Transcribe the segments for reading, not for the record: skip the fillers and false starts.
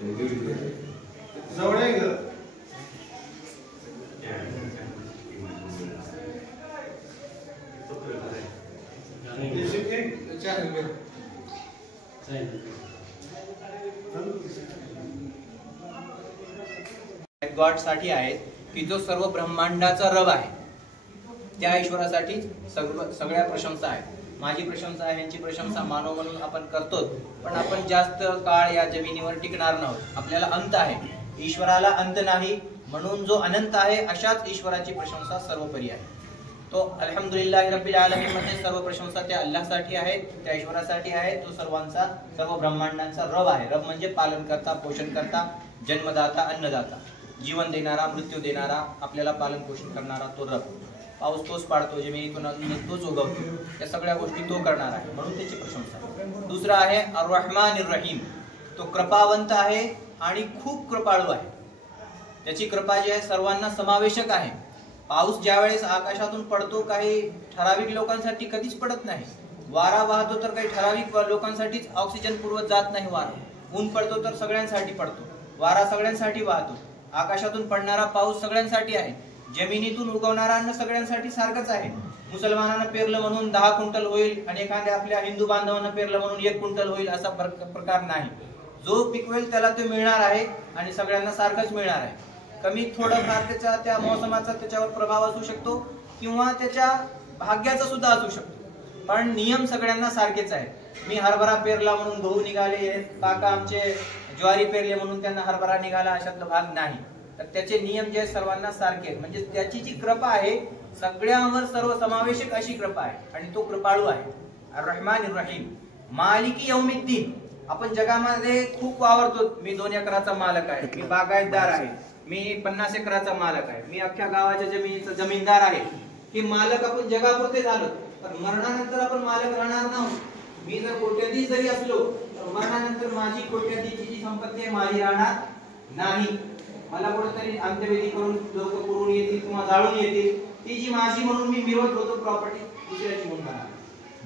जवळ आहे का? गॉड साठी आहेत की जो सर्व ब्रह्मांडाचा रब आहे, त्या ईश्वरासाठी सगळ्या प्रशंसा आहे. माझी प्रशंसा आहे, यांची प्रशंसा मानव म्हणून आपण करतो, पण आपण जास्त काळ या जमिनीवर टिकणार नाहोत. आपल्याला अंत आहे, ईश्वराला अंत नाही, म्हणून जो अनंत आहे अशाच ईश्वराची प्रशंसा सर्वोपरी आहे. तो अल्हम्दुलिल्लाह रब्बिल आलमीन मध्ये सर्व प्रशंसा त्या अल्लाहसाठी आहे, त्या ईश्वरासाठी आहे, तो सर्व ब्रह्मांडांचा रब आहे. रब म्हणजे पालन करता, पोषण करता, जन्मदाता, अन्नदाता, जीवन देणारा, मृत्यू देणारा, आपल्याला पालन पोषण करणारा तो रब. पाऊस तोच पाडतो, जमिनीतून अन्न तोच उगवतो, या सगळ्या गोष्टी तो करणार आहे, म्हणून त्याची प्रशंसा. दुसरा आहे अर्रहमानिर रहीम, तो कृपावंत आहे आणि खूप कृपाळू आहे. त्याची कृपा जी आहे सर्वांना समावेशक आहे. पाऊस ज्यावेळेस आकाशातून पडतो, काही ठराविक लोकांसाठी कधीच पडत नाही. वारा वाहतो तर काही ठराविक लोकांसाठीच ऑक्सिजन पुरवत जात नाही वारा. ऊन पडतो तर सगळ्यांसाठी पडतो, वारा सगळ्यांसाठी वाहतो. आकाशातून पडणारा पाऊस सगळ्यांसाठी आहे, जमिनीतून उगवणारा अन्न सगळ्यांसाठी सारखंच आहे. मुसलमानांना पेरलं म्हणून 10 क्विंटल होईल आणि एखाद्या आपल्या हिंदू बांधवांना पेरलं म्हणून 1 क्विंटल होईल असा प्रकार नाही. जो पिकवेल त्याला ते मिळणार आहे आणि सगळ्यांना सारखंच मिळणार आहे. कमी थोडं फार त्याचा त्या मोसमाचा त्याच्यावर प्रभाव असू शकतो किंवा त्याच्या भाग्याचा सुद्धा असू शकतो, पण नियम सगळ्यांना सारखेच आहेत. मी हरभरा पेरला म्हणून गहू निघाले, काका आमचे ज्वारी पेरले म्हणून त्यांना हरभरा निघाला, अशातला भाग नाही. तर त्याचे नियम जे सर्वांना सारखे, म्हणजे त्याची जी कृपा आहे सगळ्यांवर सर्व समावेशक अशी कृपा आहे आणि तो कृपाळू आहे. अर्रहमानिर रहीम, मालिकी यौमिद्दीन. आपण जगामध्ये खूप वावरतो, मी 2 एकराचा मालक आहे, मी बागायतदार आहे, मी 50 एकराचा मालक आहे, मी अख्ख्या गावाच्या जमिनीचा जमीनदार आहे. हे मालक आपण जगापुरते झालो, पण मरणानंतर आपण मालक राहणार नाही. मी जर कोट्याधीश जरी असलो तर मरणानंतर माझी कोट्याधीशची जी संपत्ती आहे माझी राहणार नाही. मला कुठेतरी अंत्यविधी करून लोक पुरून येतील किंवा जाळून येतील, ती जी माझी म्हणून मी मिळवत होतो प्रॉपर्टी दुसऱ्याची म्हणून राहणार.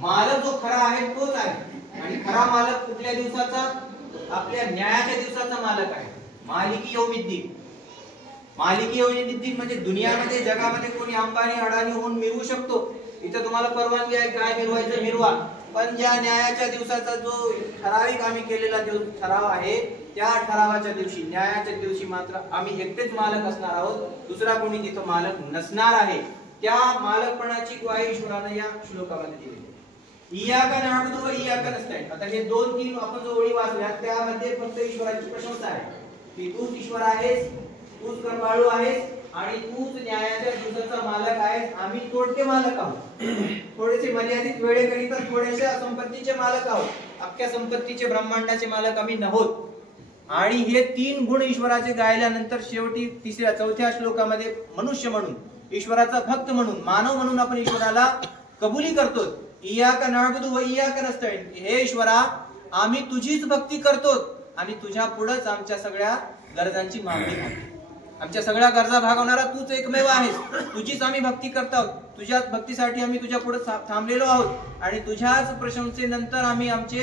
मालक जो खरा आहे तोच आहे, आणि खरा मालक कुठल्या दिवसाचा? आपल्या न्यायाच्या दिवसाचा मालक आहे. मालिकी यौमिद्दीन. मालिकी यौमिद्दीन म्हणजे दुनियामध्ये जगामध्ये कोणी अंबानी अडाणी होऊन मिळवू शकतो, इथं तुम्हाला परवानगी आहे, काय मिळवायचं मिळवा, पण ज्या न्यायाच्या दिवसाचा जो ठराविक आम्ही केलेला ठराव आहे, त्या ठरावाच्या दिवशी, न्यायाच्या दिवशी मात्र आम्ही एकटेच मालक असणार आहोत, दुसरा कोणी तिथं मालक नसणार आहे. त्या मालकपणाची ग्वाही ईश्वराने या श्लोकामध्ये दिली. इय्याका नअबुदु व इय्याका नस्तईन. आता हे 2-3 आपण जो ओळी वाचल्या त्यामध्ये फक्त ईश्वराची प्रशंसा आहे की तूच ईश्वर आहेस, तूच कृपाळू आहेस आणि तूच न्यायाच्या दिवसाचा मालक आहेस. आम्ही तोडके मालक आहोत, थोडेसे मर्यादित वेळेकरिता थोड्याशा संपत्तीचे मालक आहोत, अख्ख्या संपत्तीचे ब्रह्मांडाचे मालक आम्ही नव्हत. आणि हे 3 गुण ईश्वराचे गायल्यानंतर शेवटी 4थ्या श्लोकामध्ये मनुष्य म्हणून, ईश्वराचा भक्त म्हणून, मानव म्हणून आपण ईश्वराला कबुली करतो. इय्याका नअबुदु व इय्याका नस्तईन. हे ईश्वरा, आम्ही तुझीच भक्ती करतो आणि तुझ्या पुढेच आमच्या सगळ्या गरजांची मागणी करतो. आमच्या सगळ्या गरजा भागवणारा तूच एकमेव आहेस, तुझीच आम्ही भक्ती करतो, तुझ्याच भक्तीसाठी आम्ही तुझ्या पुढे थांबलेलो आहोत आणि तुझ्याच प्रशंसेनंतर आम्ही आमचे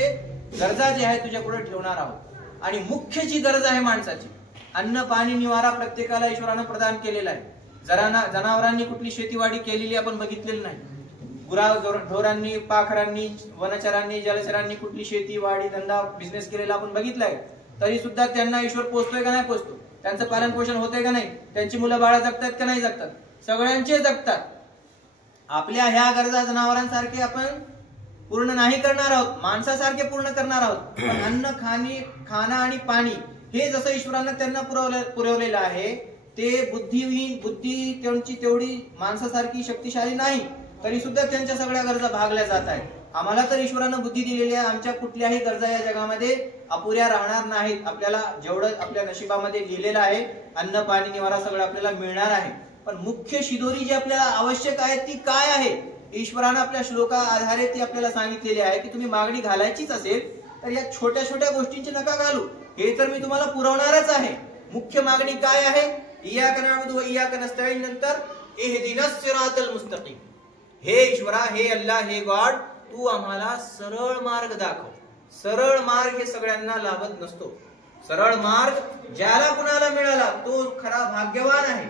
गरजा जे आहे तुझ्या पुढे ठेवणार आहोत. आणि मुख्य जी गरज आहे माणसाची, अन्न पाणी निवारा प्रत्येकाला ईश्वरानं प्रदान केलेला आहे. जनावरांनी कुठली शेतीवाडी केलेली आपण बघितलेली नाही. ढोरांनी, पाखरांनी, वनचरांनी, जलचरांनी कुठली शेतीवाडी धंदा बिझनेस केलेला आपण बघितलाय, तरी सुद्धा त्यांना ईश्वर पोचतोय का नाही पोचतो, त्यांचं पालन पोषण होतंय का नाही, त्यांची मुलं बाळा जगतात का नाही जगतात, सगळ्यांचे जगतात. आपल्या ह्या गरजा जनावरांसारखे आपण पूर्ण नाही करणार आहोत, माणसासारखे पूर्ण करणार आहोत. पण अन्न, खाणं आणि पाणी हे जसं ईश्वरानं त्यांना पुरवलेलं आहे, ते बुद्धी त्यांची तेवढी माणसासारखी शक्तिशाली नाही, तरी सुद्धा त्यांच्या सगळ्या गरजा भागल्या जात आहेत. आम्हाला तर ईश्वरानं बुद्धी दिलेली आहे, आमच्या कुठल्याही गरजा या जगामध्ये अपुऱ्या राहणार नाहीत. आपल्याला जेवढं आपल्या नशिबामध्ये लिहिलेलं आहे, अन्न पाणी निवारा सगळं आपल्याला मिळणार आहे. पण मुख्य शिदोरी जी आपल्याला आवश्यक आहे ती काय आहे? ईश्वरानं आपल्या श्लोका आधारे ती आपल्याला सांगितलेली आहे की तुम्ही मागणी घालायचीच असेल तर या छोट्या छोट्या गोष्टींची नका घालू, हे तर मी तुम्हाला पुरवणारच आहे. मुख्य मागणी काय आहे? इय्याका नअबुदु व इय्याका नस्तईन नंतर इहदिनस सिरातल मुस्तकीम. हे ईश्वरा, हे अल्लाह, हे गॉड, तू आम्हाला सरळ मार्ग दाखव. सरळ मार्ग हे सगळ्यांना लाभत नसतो. सरळ मार्ग ज्याला कुणाला मिळाला तो खरा भाग्यवान आहे,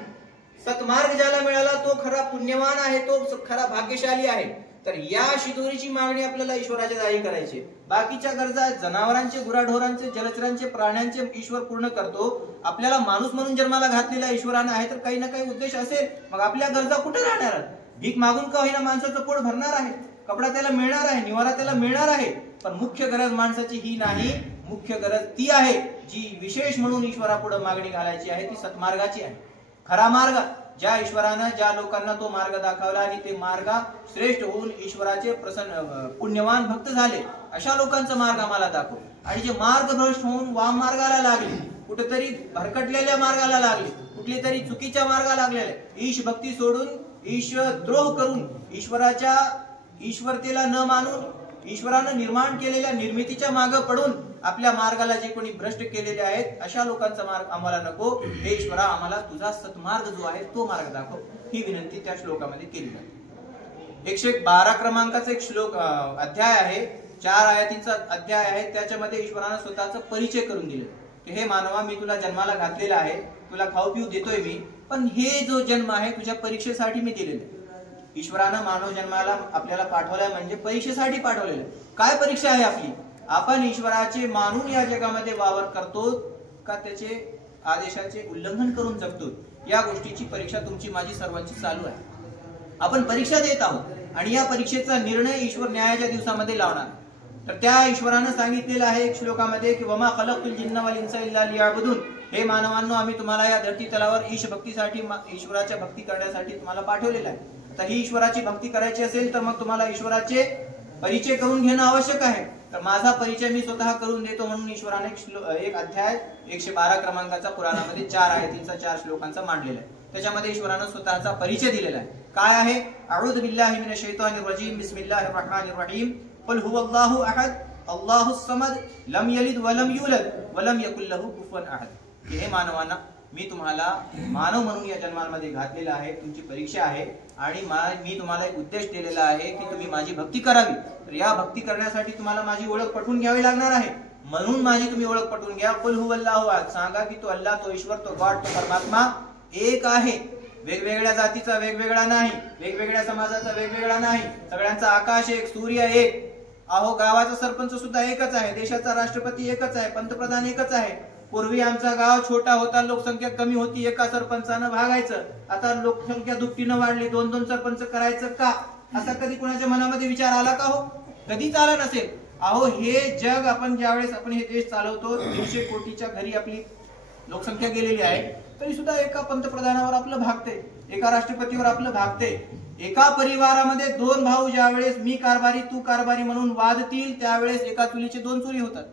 सतमार्ग ज्याला मिळाला तो खरा पुण्यवान आहे, तो खरा भाग्यशाली आहे. तर या शिदोरीची मागणी आपल्याला ईश्वराच्या दारी करायची. बाकीच्या गरजा जनावरांचे, गुराढोरांचे, जलचरांचे, प्राण्यांचे ईश्वर पूर्ण करतो. आपल्याला माणूस म्हणून जन्माला घातलेला ईश्वरानं आहे, तर काही ना काही उद्देश असेल. मग आपल्या गरजा कुठे राहणार? भीक मागून का होईना माणसाचं पोट भरणार आहे, कपडा त्याला मिळणार आहे, निवारा त्याला मिळणार आहे. पण मुख्य गरज माणसाची ही नाही, मुख्य गरज ती आहे जी विशेष म्हणून ईश्वरापुढे मागणी घालायची आहे, ती सत्मार्गाची आहे. खरा मार्ग ज्या ईश्वरानं ज्या लोकांना तो मार्ग दाखवला आणि ते मार्ग श्रेष्ठ होऊन ईश्वराचे प्रसन्न पुण्यवान भक्त झाले, अशा लोकांचा मार्ग आम्हाला दाखव. आणि जे मार्गभ्रष्ट होऊन वाम मार्गाला लागले, कुठेतरी भरकटलेल्या मार्गाला लागले, कुठली तरी चुकीच्या मार्गाला लागलेले, ईश भक्ती सोडून ईश्वर द्रोह करून ईश्वराच्या ईश्वरतेला न मानून ईश्वरानं निर्माण केलेल्या निर्मितीच्या मागे पडून आपल्या मार्गाला जे कोणी भ्रष्ट केलेले आहेत, अशा लोकांचा मार्ग आम्हाला नको. हे ईश्वरा, आम्हाला तुझा सत्मार्ग जो आहे तो मार्ग दाखव. ही विनंती त्या श्लोकामध्ये केली जाते. 112 क्रमांकाचा एक श्लोक अध्याय आहे, 4 आयतींचा अध्याय आहे. त्याच्यामध्ये ईश्वरानं स्वतःचा परिचय करून दिले की हे मानवा, मी तुला जन्माला घातलेला आहे, तुला खाऊ पिऊ देतोय मी, पण हे जो जन्म आहे तुझ्या परीक्षेसाठी मी दिलेला आहे. ईश्वरानं मानव जन्माला आपल्याला पाठवलाय म्हणजे परीक्षेसाठी पाठवलेलं. काय परीक्षा आहे आपली? आपण ईश्वराचे मानून या जगामध्ये वावर करतो का त्याचे आदेशाचे उल्लंघन करून जगतो? या गोष्टीची परीक्षा तुमची माझी सर्वांची चालू आहे. आपण परीक्षा देत आहोत आणि या परीक्षेचा निर्णय ईश्वर न्यायाच्या दिवसामध्ये लावणार. तर त्या ईश्वरानं सांगितलेलं आहे एक श्लोकामध्ये की वमा खलक़तुल जिन्ना वल इंसा इल्ला लियअबुदून. हे मानवांनो, आम्ही तुम्हाला या धरती तलावर ईश भक्तीसाठी, ईश्वराच्या भक्ती करण्यासाठी तुम्हाला पाठवलेलं आहे. तर ही ईश्वराची भक्ती करायची असेल तर मग तुम्हाला ईश्वराचे परिचय करून घेणं आवश्यक आहे. तर माझा परिचय मी स्वतः करून देतो म्हणून ईश्वराने एक अध्याय 112 क्रमांकाचा पुराणामध्ये 4 आयतींचा 4 श्लोकांचा मांडलेला आहे. त्याच्यामध्ये ईश्वरानं स्वतःचा परिचय दिलेला आहे. काय आहे? अऊझु बिल्लाहि मिनश शैतानिर रजीम, बिस्मिल्लाहिर रहमानिर रहीम, कुल हुवल्लाहु अहद, अल्लाहुस समद, लम यलिद वलम यूलद वलम यकुल लहू कुफुवन अहद. हे मानवांना, मी तुम्हाला मानव म्हणून या जन्मामध्ये घातलेला आहे, तुमची परीक्षा आहे आणि मी तुम्हाला एक उद्देश दिलेला आहे की तुम्ही माझी भक्ती करावी. तर या भक्ती करण्यासाठी तुम्हाला माझी ओळख पटवून घ्यावी लागणार आहे. म्हणून माझी तुम्ही ओळख पटवून घ्या. कुल हुवल्लाहु अहद, सांगा की तो अल्लाह, तो ईश्वर, तो गॉड, तो परमात्मा एक आहे. वेगवेगळ्या जातीचा वेगवेगळा नाही, वेगवेगळ्या समाजाचा वेगवेगळा नाही. सगळ्यांचा आकाश एक, सूर्य एक. अहो, गावाचा सरपंच सुद्धा एकच आहे, देशाचा राष्ट्रपती एकच आहे, पंतप्रधान एकच आहे. पूर्वी आमचा गाव छोटा होता, लोकसंख्या कमी होती, एका सरपंचानं भागायचं. आता लोकसंख्या दुपटीनं वाढली, 2-2 सरपंच करायचं का? असा कधी कुणाच्या मनामध्ये विचार आला का? हो, कधीच आला नसेल. अहो, हे जग आपण ज्यावेळेस आपण हे देश चालवतो, 150 कोटीच्या घरी आपली लोकसंख्या गेलेली आहे, तरी सुद्धा एका पंतप्रधानावर आपलं भागते, एका राष्ट्रपतीवर आपलं भागते. एका परिवारामध्ये 2 भाऊ ज्यावेळेस मी कारभारी तू कारभारी म्हणून वादतील, त्यावेळेस एका चुलीचे 2 चुली होतात.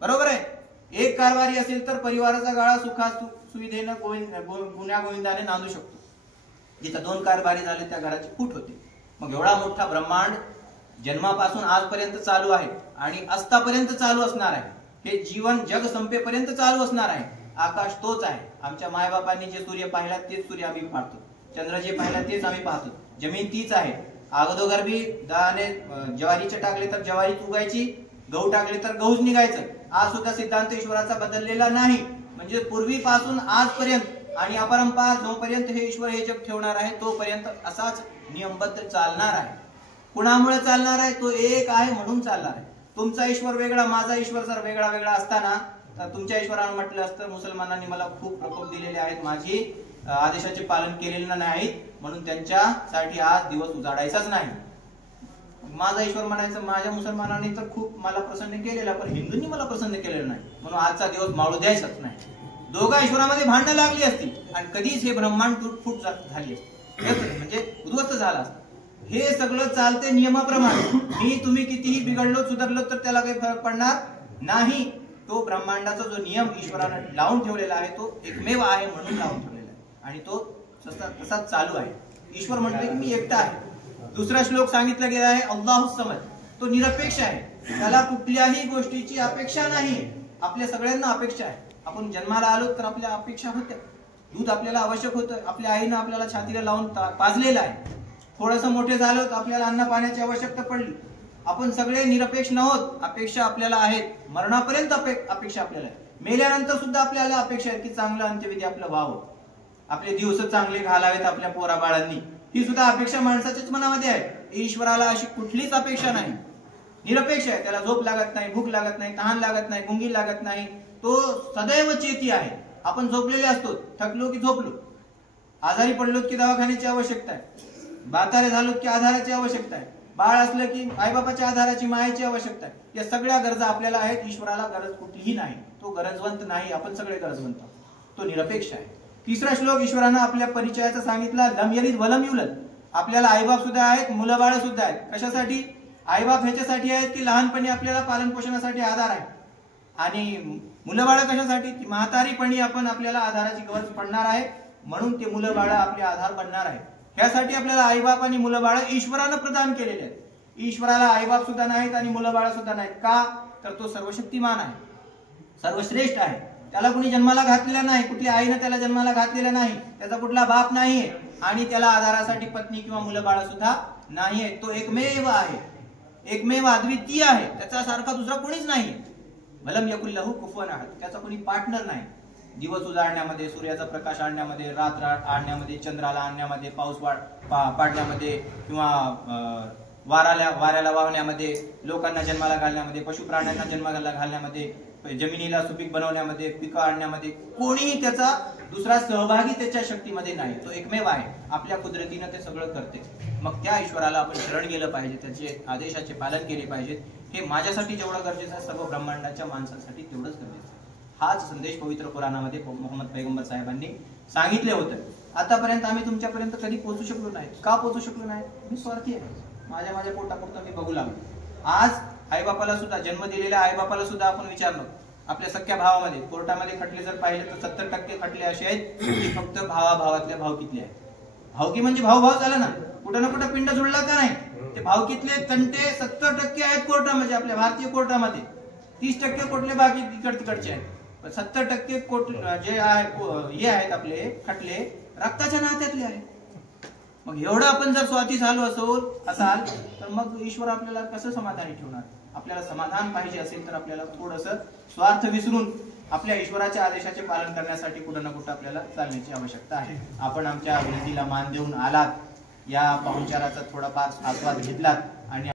बरोबर आहे? एक कारभारी असेल तर परिवाराचा गाळा सुखा सुविधेनं गुण्या गोविंदाने नांदू शकतो. जिथं 2 कारभारी झाले त्या घराची फूट होते. मग एवढा मोठा ब्रह्मांड जन्मापासून आजपर्यंत चालू आहे आणि अस्तापर्यंत चालू असणार आहे. हे जीवन जग संपेपर्यंत चालू असणार आहे. आकाश तोच आहे. आमच्या मायबापांनी जे सूर्य पाहिला तेच सूर्य आम्ही पाहतो, चंद्र जे पाहिला तेच आम्ही पाहतो. जमीन तीच आहे. अगोदर बी दाणे ज्वारीचे टाकले तर ज्वारीच उगायची, गहू टाकले तर गहूच निघायचं. आज सुद्धा सिद्धांत ईश्वराचा बदललेला नाही. म्हणजे पूर्वीपासून आजपर्यंत आणि अपरंपार जोपर्यंत हे ईश्वर हे जग ठेवणार आहे तोपर्यंत असाच नियमबद्ध चालणार आहे. कुणामुळे चालणार आहे? तो एक आहे म्हणून चालणार आहे. तुमचा ईश्वर वेगळा, माझा ईश्वर जर वेगळा वेगळा असताना तर तुमच्या ईश्वरानं म्हटलं असतं मुसलमानांनी मला खूप प्रकोप दिलेले आहेत, माझी आदेशाचे पालन केलेले नाहीत, म्हणून त्यांच्यासाठी आज दिवस उजाडायचाच नाही. माझा ईश्वर म्हणायचं माझ्या मुसलमानांनी तर खूप मला प्रसन्न केलेला, पण हिंदूंनी मला प्रसन्न केलेलं नाही, म्हणून आजचा दिवस माळू द्यायचाच नाही. दोघा ईश्वरामध्ये भांडणं लागली असतील आणि कधीच हे ब्रह्मांड तुटफूट झाली असती, म्हणजे उद्ध्वस्त झाला असता. हे सगळं चालते नियमाप्रमाणे. मी तुम्ही कितीही बिघडलो सुधारलो तर त्याला काही फरक पडणार नाही. तो ब्रह्मांडाचा जो नियम ईश्वरानं लावून ठेवलेला आहे तो एकमेव आहे म्हणून लावून ठेवलेला आहे आणि तो तसाच चालू आहे. ईश्वर म्हणतोय की मी एकटा आहे. दुसरा श्लोक सांगितला गेला आहे अल्लाहुस समद, तो निरपेक्ष आहे. त्याला कुठल्याही गोष्टीची अपेक्षा नाही. आपल्या सगळ्यांना अपेक्षा आहे. आपण जन्माला आलो तर आपल्या अपेक्षा होत्या. दूध आपल्याला आवश्यक होतं, आपल्या आईनं आपल्याला छातीला लावून पाजलेलं आहे. थोडंसं मोठे झालो तर आपल्याला अन्न पाण्याची आवश्यकता पडली. आपण सगळे निरपेक्ष नव्हत, अपेक्षा आपल्याला आहेत. मरणापर्यंत अपेक्षा आपल्याला आहे. मेल्यानंतर सुद्धा आपल्याला अपेक्षा आहे की चांगलं अंत्यविधी आपलं व्हावं, आपले दिवस चांगले घालावेत आपल्या पोरा बाळांनी, ही सुद्धा अपेक्षा माणसाच्याच मनामध्ये आहे। ईश्वराला अशी कुठलीच अपेक्षा नाही, निरपेक्ष आहे। त्याला झोप लागत नाही, भूक लागत नाही, तहान लागत नाही, गुंगी लागत नाही, तो सदैव चेती आहे। आपण झोपलेले असतो, थकलो की झोपलो, आजारी पडलो की दवाखान्याची आवश्यकता आहे, म्हातारे झालो की आधाराची आवश्यकता आहे, बाळ असलं की आईबापाच्या आधाराची, मायेची आवश्यकता आहे। या सगळ्या गरजा आपल्याला आहेत, ईश्वराला गरज कुठलीही नाही, तो गरजवंत नाही, आपण सगळे गरजवंत, तो निरपेक्ष आहे। तिसरा श्लोक ईश्वरानं आपल्या परिचयाचा सांगितला, लम यलिद वलम युलद। आपल्याला आईबाप सुद्धा आहेत, मुलं बाळ सुद्धा आहेत। कशासाठी? आईबाप ह्याच्यासाठी आहेत की लहानपणी आपल्याला पालन पोषणासाठी आधार आहे, आणि मुलं बाळ कशासाठी? की म्हातारीपणी आपण आपल्याला आधाराची गरज पडणार आहे, म्हणून ते मुलं बाळ आपले आधार बनणार आहे। ह्यासाठी आपल्याला आईबाप आणि मुलं बाळ ईश्वरानं प्रदान केलेले आहेत। ईश्वराला आईबाप सुद्धा नाहीत आणि मुलं बाळ सुद्धा नाहीत, का? तर तो सर्वशक्तिमान आहे, सर्वश्रेष्ठ आहे। त्याला कुणी जन्माला घातलेला नाही, कुठली आईनं त्याला जन्माला घातलेला नाही, त्याचा कुठला बाप नाहीये, आणि त्याला आधारासाठी पत्नी किंवा मुलं बाळ सुद्धा नाहीये। तो एकमेव आहे, एकमेव अद्वितीय आहे, त्याचा सारखा दुसरा कोणीच नाही। वलम यकुल लहू कुफुवन अहद, त्याचा कोणी पार्टनर नाही। दिवस उजाडण्यामध्ये, सूर्याचा प्रकाश आणण्यामध्ये, रात्र आणण्यामध्ये, चंद्राला आणण्यामध्ये, पाऊस पाडण्यामध्ये, किंवा वाऱ्याला वाहण्यामध्ये, लोकांना जन्माला घालण्यामध्ये, पशु प्राण्यांना जन्माला घालण्यामध्ये, जमिनीला सुपीक बनवण्यामध्ये, पिकं आणण्यामध्ये कोणीही त्याचा दुसरा सहभागी त्याच्या शक्तीमध्ये नाही, तो एकमेव आहे। आपल्या कुदरतीनं ते सगळं करते। मग त्या ईश्वराला आपण शरण गेलं पाहिजे, त्याचे आदेशाचे पालन केले पाहिजे। हे माझ्यासाठी जेवढं गरजेचं आहे, सर्व ब्रह्मांडाच्या माणसांसाठी तेवढंच गरजेचं आहे। हाच संदेश पवित्र कुराणामध्ये मोहम्मद पैगंबर साहेबांनी सांगितले होते। आतापर्यंत आम्ही तुमच्यापर्यंत कधी पोहोचू शकलो नाही, का पोहोचू शकलो नाही? मी स्वार्थी आहे, माझ्या पोटापुरतं मी बघू लागलो। आज आईबापाला सुद्धा, जन्म दिलेल्या आईबापाला सुद्धा आपण विचारलं, आपल्या सख्या भावामध्ये कोर्टामध्ये खटले जर पाहिले तर 70% खटले असे आहेत की फक्त भावाभावातल्या भावकीतले आहेत। भावकी म्हणजे भाऊ झाला ना, कुठं ना कुठं पिंड जुळला का नाही, ते भावकीतले तंटे 70% आहेत कोर्टामध्ये, आपल्या भारतीय कोर्टामध्ये। 30% कोर्टले बाकी तिकडचे आहेत, 70% कोर्ट जे हे आहेत आपले खटले रक्ताच्या नात्यातले आहेत। मग एवढं आपण जर स्वार्थी झालो असाल तर मग ईश्वर आपल्याला कसं समाधानी ठेवणार? आपल्याला समाधान पाहिजे असेल तर आपल्याला थोडंसं स्वार्थ विसरून आपल्या ईश्वराच्या आदेशाचे पालन करण्यासाठी कुठं ना कुठं आपल्याला चालण्याची आवश्यकता आहे। आपण आमच्या विनंतीला मान देऊन आलात, या पाहुणचाराचा थोडाफार आस्वाद घेतलात, आणि